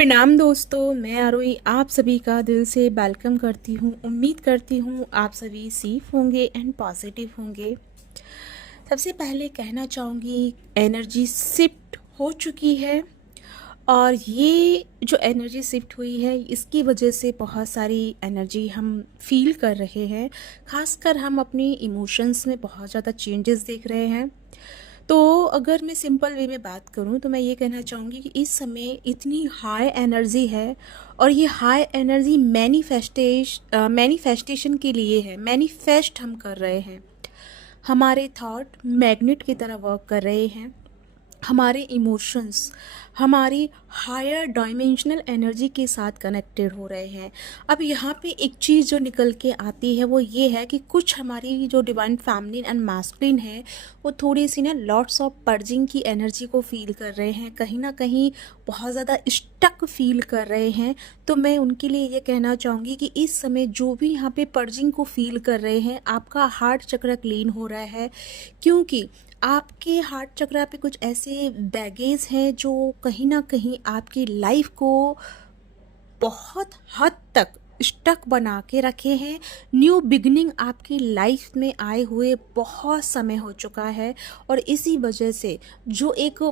प्रणाम दोस्तों, मैं आरोही आप सभी का दिल से वेलकम करती हूँ। उम्मीद करती हूँ आप सभी सेफ होंगे एंड पॉजिटिव होंगे। सबसे पहले कहना चाहूँगी एनर्जी शिफ्ट हो चुकी है और ये जो एनर्जी शिफ्ट हुई है इसकी वजह से बहुत सारी एनर्जी हम फील कर रहे हैं। खासकर हम अपनी इमोशंस में बहुत ज़्यादा चेंजेस देख रहे हैं। तो अगर मैं सिंपल वे में बात करूं तो मैं ये कहना चाहूँगी कि इस समय इतनी हाई एनर्जी है और ये हाई एनर्जी मैनिफेस्टेशन के लिए है। मैनिफेस्ट हम कर रहे हैं, हमारे थॉट मैग्नेट की तरह वर्क कर रहे हैं। हमारे इमोशंस हमारी हायर डायमेंशनल एनर्जी के साथ कनेक्टेड हो रहे हैं। अब यहाँ पे एक चीज़ जो निकल के आती है वो ये है कि कुछ हमारी जो डिवाइन फैमिलिन एंड मैस्कुलिन है वो थोड़ी सी ना लॉट्स ऑफ पर्जिंग की एनर्जी को फील कर रहे हैं, कहीं ना कहीं बहुत ज़्यादा स्टक फील कर रहे हैं। तो मैं उनके लिए ये कहना चाहूँगी कि इस समय जो भी यहाँ पे पर्जिंग को फील कर रहे हैं, आपका हार्ट चक्र क्लीन हो रहा है, क्योंकि आपके हार्ट चक्रा पे कुछ ऐसे बैगेज हैं जो कहीं ना कहीं आपकी लाइफ को बहुत हद तक स्टक बना के रखे हैं। न्यू बिगनिंग आपकी लाइफ में आए हुए बहुत समय हो चुका है और इसी वजह से जो एक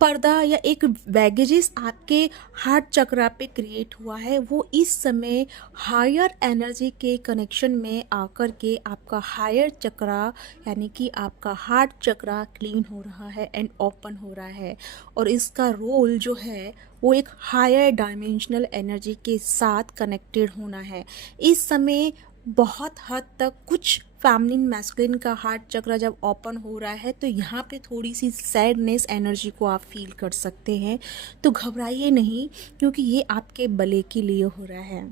पर्दा या एक बैगेजेस आपके हार्ट चक्रा पे क्रिएट हुआ है वो इस समय हायर एनर्जी के कनेक्शन में आकर के आपका हायर चक्रा यानी कि आपका हार्ट चक्रा क्लीन हो रहा है एंड ओपन हो रहा है। और इसका रोल जो है वो एक हायर डायमेंशनल एनर्जी के साथ कनेक्टेड होना है। इस समय बहुत हद तक कुछ फैमिलिन मैस्कुलिन का हार्ट चक्र जब ओपन हो रहा है तो यहाँ पे थोड़ी सी सैडनेस एनर्जी को आप फील कर सकते हैं। तो घबराइए नहीं, क्योंकि ये आपके भले के लिए हो रहा है,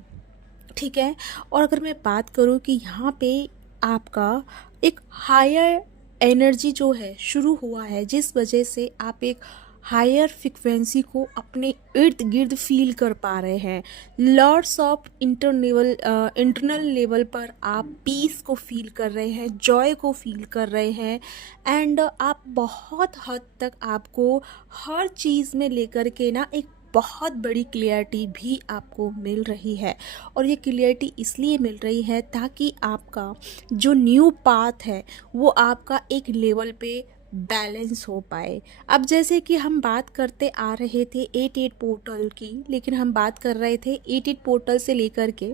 ठीक है। और अगर मैं बात करूँ कि यहाँ पे आपका एक हायर एनर्जी जो है शुरू हुआ है, जिस वजह से आप एक हायर फ्रिक्वेंसी को अपने इर्द गिर्द फील कर पा रहे हैं। लॉट्स ऑफ इंटरनल लेवल पर आप पीस को फील कर रहे हैं, जॉय को फील कर रहे हैं एंड आप बहुत हद तक आपको हर चीज़ में लेकर के ना एक बहुत बड़ी क्लियरिटी भी आपको मिल रही है। और ये क्लियरिटी इसलिए मिल रही है ताकि आपका जो न्यू पाथ है वो आपका एक लेवल पे बैलेंस हो पाए। अब जैसे कि हम बात करते आ रहे थे 88 पोर्टल की, लेकिन हम बात कर रहे थे 88 पोर्टल से लेकर के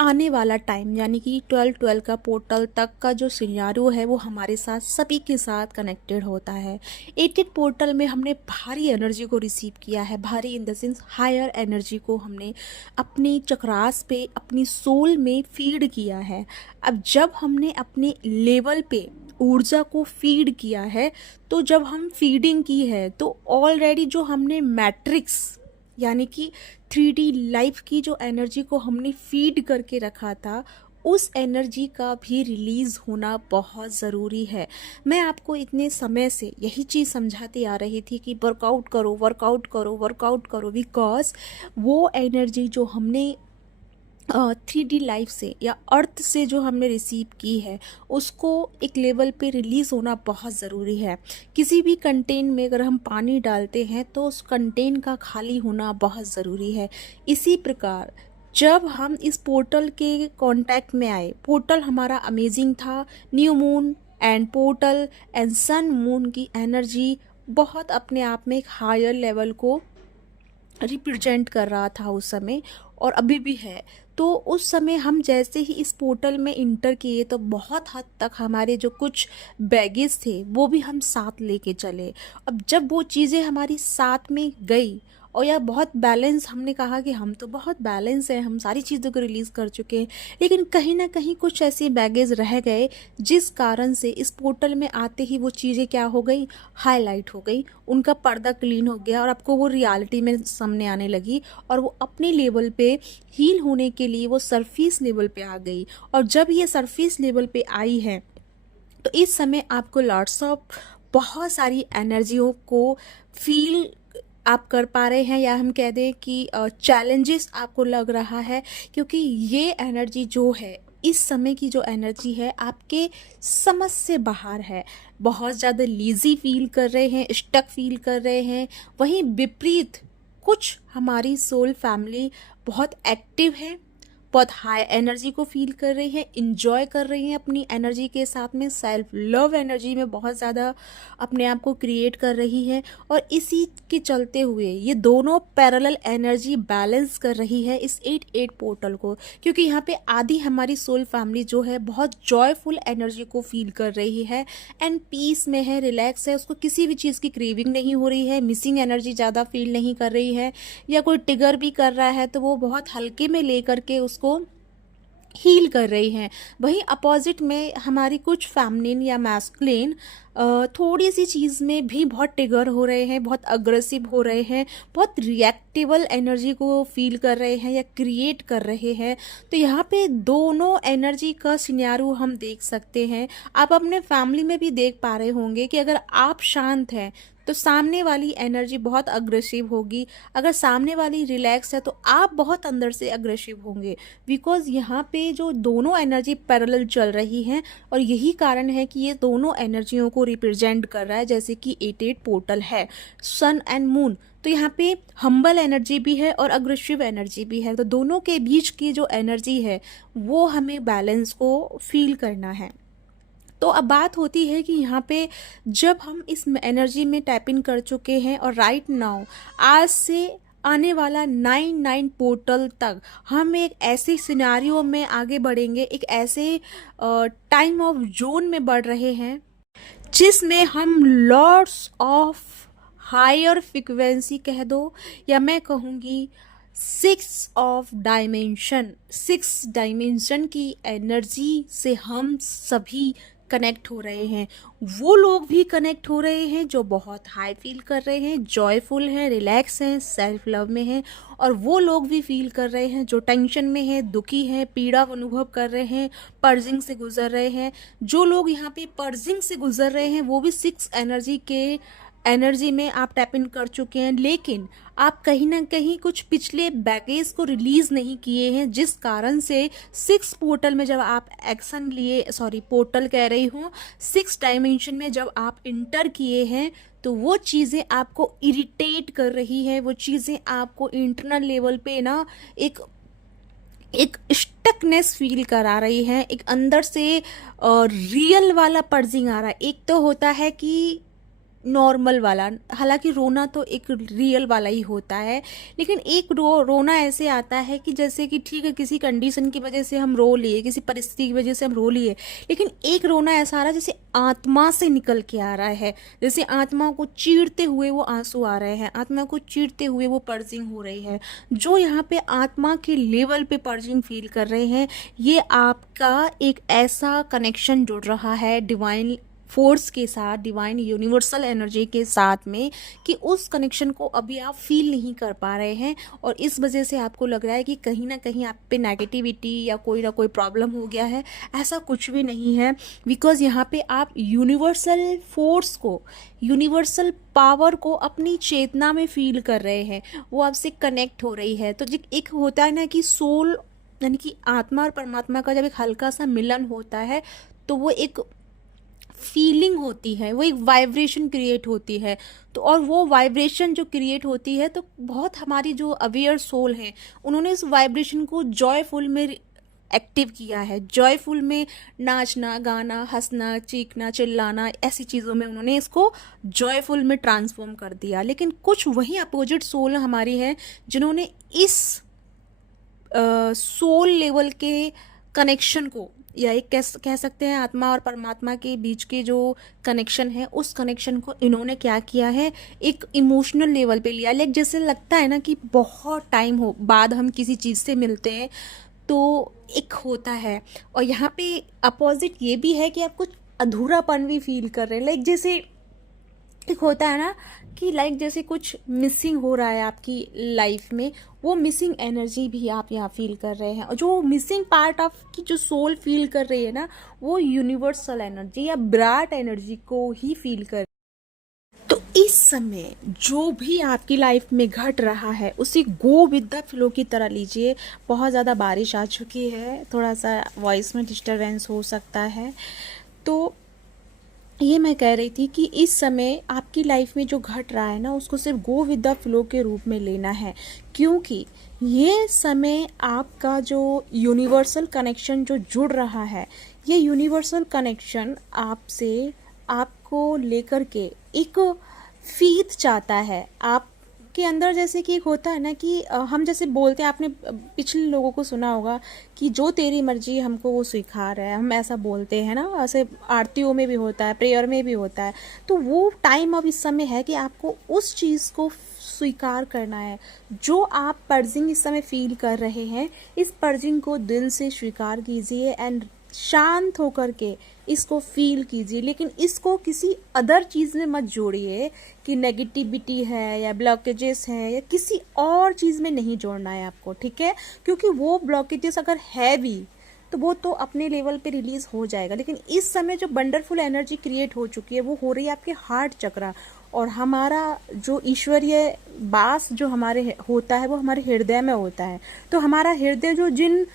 आने वाला टाइम यानी कि 12-12 का पोर्टल तक का जो सिनेरियो है वो हमारे साथ सभी के साथ कनेक्टेड होता है। 88 पोर्टल में हमने भारी एनर्जी को रिसीव किया है, भारी in the sense higher energy को हमने अपने चक्रास पे अपनी सोल में फीड किया है। अब जब हमने अपने लेवल पे ऊर्जा को फीड किया है, तो जब हम फीडिंग की है तो ऑलरेडी जो हमने मैट्रिक्स यानी कि 3D लाइफ की जो एनर्जी को हमने फीड करके रखा था, उस एनर्जी का भी रिलीज़ होना बहुत ज़रूरी है। मैं आपको इतने समय से यही चीज़ समझाती आ रही थी कि वर्कआउट करो, वर्कआउट करो, वर्कआउट करो, बिकॉज वो एनर्जी जो हमने 3D लाइफ से या अर्थ से जो हमने रिसीव की है उसको एक लेवल पे रिलीज़ होना बहुत ज़रूरी है। किसी भी कंटेन में अगर हम पानी डालते हैं तो उस कंटेन का खाली होना बहुत ज़रूरी है। इसी प्रकार जब हम इस पोर्टल के कांटेक्ट में आए, पोर्टल हमारा अमेजिंग था। New moon and portal and sun moon की एनर्जी बहुत अपने आप में एक हायर लेवल को रिप्रेजेंट कर रहा था उस समय, और अभी भी है। तो उस समय हम जैसे ही इस पोर्टल में इंटर किए तो बहुत हद तक हमारे जो कुछ बैगेज थे वो भी हम साथ लेके चले। अब जब वो चीज़ें हमारी साथ में गई और या बहुत बैलेंस, हमने कहा कि हम तो बहुत बैलेंस हैं, हम सारी चीज़ों को रिलीज़ कर चुके हैं, लेकिन कहीं ना कहीं कुछ ऐसे बैगेज रह गए जिस कारण से इस पोर्टल में आते ही वो चीज़ें क्या हो गई, हाईलाइट हो गई, उनका पर्दा क्लीन हो गया और आपको वो रियलिटी में सामने आने लगी और वो अपने लेवल पे हील होने के लिए वो सरफेस लेवल पे आ गई। और जब ये सरफेस लेवल पे आई है तो इस समय आपको लॉट्स ऑफ बहुत सारी एनर्जियों को फील आप कर पा रहे हैं, या हम कह दें कि चैलेंजेस आपको लग रहा है, क्योंकि ये एनर्जी जो है इस समय की जो एनर्जी है आपके समझ से बाहर है। बहुत ज़्यादा लीजी फील कर रहे हैं, स्टक फील कर रहे हैं। वहीं विपरीत कुछ हमारी सोल फैमिली बहुत एक्टिव है, बहुत हाई एनर्जी को फील कर रही है, इंजॉय कर रही हैं अपनी एनर्जी के साथ में, सेल्फ लव एनर्जी में बहुत ज़्यादा अपने आप को क्रिएट कर रही है। और इसी के चलते हुए ये दोनों पैरेलल एनर्जी बैलेंस कर रही है इस 8-8 पोर्टल को, क्योंकि यहाँ पे आधी हमारी सोल फैमिली जो है बहुत जॉयफुल एनर्जी को फील कर रही है एंड पीस में है, रिलैक्स है, उसको किसी भी चीज़ की क्रेविंग नहीं हो रही है, मिसिंग एनर्जी ज़्यादा फील नहीं कर रही है, या कोई ट्रिगर भी कर रहा है तो वो बहुत हल्के में लेकर के उसको हील कर रही हैं। वहीं अपोजिट में हमारी कुछ फेमिनिन या मैस्कुलिन थोड़ी सी चीज़ में भी बहुत ट्रिगर हो रहे हैं, बहुत अग्रेसिव हो रहे हैं, बहुत रिएक्टिबल एनर्जी को फील कर रहे हैं या क्रिएट कर रहे हैं। तो यहाँ पे दोनों एनर्जी का सिनेरियो हम देख सकते हैं। आप अपने फैमिली में भी देख पा रहे होंगे कि अगर आप शांत हैं तो सामने वाली एनर्जी बहुत अग्रेसिव होगी, अगर सामने वाली रिलैक्स है तो आप बहुत अंदर से अग्रेसिव होंगे, बिकॉज यहाँ पे जो दोनों एनर्जी पैरेलल चल रही हैं और यही कारण है कि ये दोनों एनर्जियों को रिप्रेजेंट कर रहा है। जैसे कि 8-8 पोर्टल है, सन एंड मून, तो यहाँ पे हम्बल एनर्जी भी है और अग्रेसिव एनर्जी भी है, तो दोनों के बीच की जो एनर्जी है वो हमें बैलेंस को फील करना है। तो अब बात होती है कि यहाँ पे जब हम इस एनर्जी में टैप इन कर चुके हैं और राइट नाउ आज से आने वाला 9-9 पोर्टल तक हम एक ऐसे सिनेरियो में आगे बढ़ेंगे, एक ऐसे टाइम ऑफ जोन में बढ़ रहे हैं जिसमें हम लॉर्ड्स ऑफ हायर फ्रिक्वेंसी कह दो, या मैं कहूँगी 6 डायमेंशन की एनर्जी से हम सभी कनेक्ट हो रहे हैं। वो लोग भी कनेक्ट हो रहे हैं जो बहुत हाई फील कर रहे हैं, जॉयफुल हैं, रिलैक्स हैं, सेल्फ लव में हैं, और वो लोग भी फील कर रहे हैं जो टेंशन में हैं, दुखी हैं, पीड़ा अनुभव कर रहे हैं, पर्जिंग से गुजर रहे हैं। जो लोग यहाँ पे पर्जिंग से गुजर रहे हैं वो भी 6 एनर्जी में आप टैप इन कर चुके हैं, लेकिन आप कहीं ना कहीं कुछ पिछले बैगेज को रिलीज नहीं किए हैं, जिस कारण से 6 पोर्टल में जब आप एक्शन लिए, पोर्टल कह रही हूँ, 6 डायमेंशन में जब आप इंटर किए हैं तो वो चीज़ें आपको इरिटेट कर रही है, वो चीज़ें आपको इंटरनल लेवल पे ना एक स्टकनेस फील करा रही है, एक अंदर से रियल वाला पर्जिंग आ रहा है। एक तो होता है कि नॉर्मल वाला, हालांकि रोना तो एक रियल वाला ही होता है, लेकिन एक रोना ऐसे आता है कि जैसे कि ठीक है किसी कंडीशन की वजह से हम रो लिए, किसी परिस्थिति की वजह से हम रो लिए, लेकिन एक रोना ऐसा आ रहा है जैसे आत्मा से निकल के आ रहा है, जैसे आत्मा को चीरते हुए वो आंसू आ रहे हैं, आत्मा को चीरते हुए वो पर्जिंग हो रही है। जो यहाँ पे आत्मा के लेवल पे पर्जिंग फील कर रहे हैं, ये आपका एक ऐसा कनेक्शन जुड़ रहा है डिवाइन फोर्स के साथ, डिवाइन यूनिवर्सल एनर्जी के साथ में, कि उस कनेक्शन को अभी आप फील नहीं कर पा रहे हैं, और इस वजह से आपको लग रहा है कि कहीं ना कहीं आप पे नेगेटिविटी या कोई ना कोई प्रॉब्लम हो गया है। ऐसा कुछ भी नहीं है, बिकॉज यहाँ पे आप यूनिवर्सल फोर्स को, यूनिवर्सल पावर को अपनी चेतना में फील कर रहे हैं, वो आपसे कनेक्ट हो रही है। तो एक होता है ना कि सोल यानी कि आत्मा और परमात्मा का जब एक हल्का सा मिलन होता है तो वो एक फीलिंग होती है, वो एक वाइब्रेशन क्रिएट होती है। तो और वो वाइब्रेशन जो क्रिएट होती है, तो बहुत हमारी जो अवेयर सोल है उन्होंने इस वाइब्रेशन को जॉयफुल में एक्टिव किया है, जॉयफुल में नाचना, गाना, हंसना, चीखना, चिल्लाना, ऐसी चीज़ों में उन्होंने इसको जॉयफुल में ट्रांसफॉर्म कर दिया। लेकिन कुछ वही अपोजिट सोल हमारी है जिन्होंने इस सोल लेवल के कनेक्शन को, या एक कह सकते हैं आत्मा और परमात्मा के बीच के जो कनेक्शन है, उस कनेक्शन को इन्होंने क्या किया है, एक इमोशनल लेवल पे लिया। लाइक जैसे लगता है ना कि बहुत टाइम हो बाद हम किसी चीज़ से मिलते हैं तो एक होता है, और यहाँ पे अपोजिट ये भी है कि आप कुछ अधूरापन भी फील कर रहे हैं। लाइक जैसे एक होता है ना कि लाइक जैसे कुछ मिसिंग हो रहा है आपकी लाइफ में, वो मिसिंग एनर्जी भी आप यहाँ फील कर रहे हैं। और जो मिसिंग पार्ट ऑफ की जो सोल फील कर रही है ना, वो यूनिवर्सल एनर्जी या ब्राट एनर्जी को ही फील कर। तो इस समय जो भी आपकी लाइफ में घट रहा है उसे गो विद द फ्लो की तरह लीजिए। बहुत ज़्यादा बारिश आ चुकी है, थोड़ा सा वॉइस में डिस्टरबेंस हो सकता है, तो ये मैं कह रही थी कि इस समय आपकी लाइफ में जो घट रहा है ना, उसको सिर्फ गो विद द फ्लो के रूप में लेना है, क्योंकि ये समय आपका जो यूनिवर्सल कनेक्शन जो जुड़ रहा है, ये यूनिवर्सल कनेक्शन आपसे, आपको लेकर के एक फीत चाहता है आपके अंदर। जैसे कि एक होता है ना कि हम जैसे बोलते हैं, आपने पिछले लोगों को सुना होगा कि जो तेरी मर्जी हमको वो स्वीकार है, हम ऐसा बोलते हैं ना, ऐसे आरतियों में भी होता है, प्रेयर में भी होता है। तो वो टाइम अब इस समय है कि आपको उस चीज़ को स्वीकार करना है। जो आप पर्जिंग इस समय फील कर रहे हैं, इस पर्जिंग को दिल से स्वीकार कीजिए एंड शांत होकर के इसको फील कीजिए, लेकिन इसको किसी अदर चीज़ में मत जोड़िए कि नेगेटिविटी है या ब्लॉकेजेस है, या किसी और चीज़ में नहीं जोड़ना है आपको, ठीक है। क्योंकि वो ब्लॉकेजेस अगर है भी तो वो तो अपने लेवल पे रिलीज हो जाएगा, लेकिन इस समय जो वंडरफुल एनर्जी क्रिएट हो चुकी है वो हो रही है आपके हार्ट चक्रा। और हमारा जो ईश्वरीय वास जो हमारे होता है वो हमारे हृदय में होता है। तो हमारा हृदय जो जिन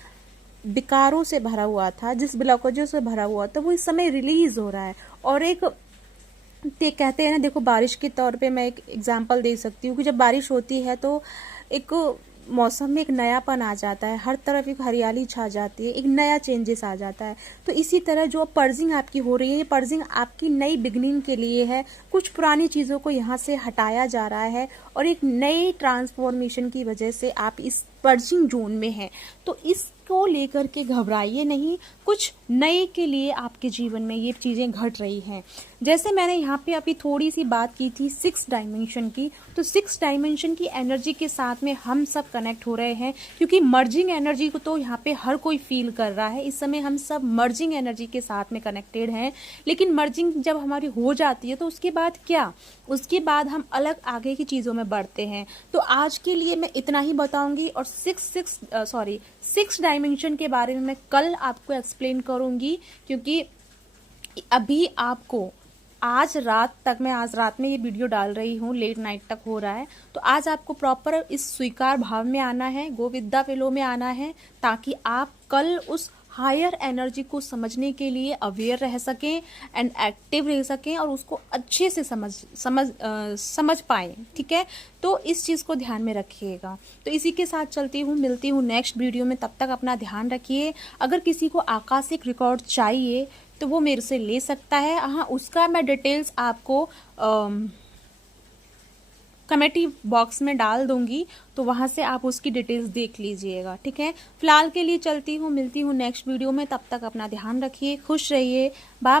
विकारों से भरा हुआ था, जिस ब्लॉकेजों से भरा हुआ था, वो इस समय रिलीज हो रहा है। और एक कहते हैं ना, देखो बारिश के तौर पे मैं एक एग्जांपल दे सकती हूँ कि जब बारिश होती है तो एक मौसम में एक नयापन आ जाता है, हर तरफ एक हरियाली छा जाती है, एक नया चेंजेस आ जाता है। तो इसी तरह जो पर्जिंग आपकी हो रही है, ये पर्जिंग आपकी नई बिगनिंग के लिए है। कुछ पुरानी चीज़ों को यहाँ से हटाया जा रहा है और एक नई ट्रांसफॉर्मेशन की वजह से आप इस पर्जिंग जोन में हैं। तो इसको लेकर के घबराइए नहीं, कुछ नए के लिए आपके जीवन में ये चीज़ें घट रही हैं। जैसे मैंने यहाँ पे अभी थोड़ी सी बात की थी 6 डायमेंशन की, तो 6 डायमेंशन की एनर्जी के साथ में हम सब कनेक्ट हो रहे हैं, क्योंकि मर्जिंग एनर्जी को तो यहाँ पे हर कोई फील कर रहा है। इस समय हम सब मर्जिंग एनर्जी के साथ में कनेक्टेड हैं। लेकिन मर्जिंग जब हमारी हो जाती है तो उसके बाद क्या, उसके बाद हम अलग आगे की चीज़ों में बढ़ते हैं। तो आज के लिए मैं इतना ही बताऊंगी, और 6 डायमेंशन के बारे में मैं कल आपको एक्सप्लेन करूंगी, क्योंकि अभी आपको आज रात में ये वीडियो डाल रही हूँ, लेट नाइट तक हो रहा है। तो आज आपको प्रॉपर इस स्वीकार भाव में आना है, गोविद्या फेलो में आना है, ताकि आप कल उस हायर एनर्जी को समझने के लिए अवेयर रह सकें एंड एक्टिव रह सकें और उसको अच्छे से समझ पाएं, ठीक है। तो इस चीज़ को ध्यान में रखिएगा। तो इसी के साथ चलती हूँ, मिलती हूँ नेक्स्ट वीडियो में। तब तक अपना ध्यान रखिए। अगर किसी को आकाशिक रिकॉर्ड चाहिए तो वो मेरे से ले सकता है। हाँ, उसका मैं डिटेल्स आपको कमेटी बॉक्स में डाल दूंगी, तो वहाँ से आप उसकी डिटेल्स देख लीजिएगा, ठीक है। फिलहाल के लिए चलती हूँ, मिलती हूँ नेक्स्ट वीडियो में। तब तक अपना ध्यान रखिए, खुश रहिए, बाय बाय।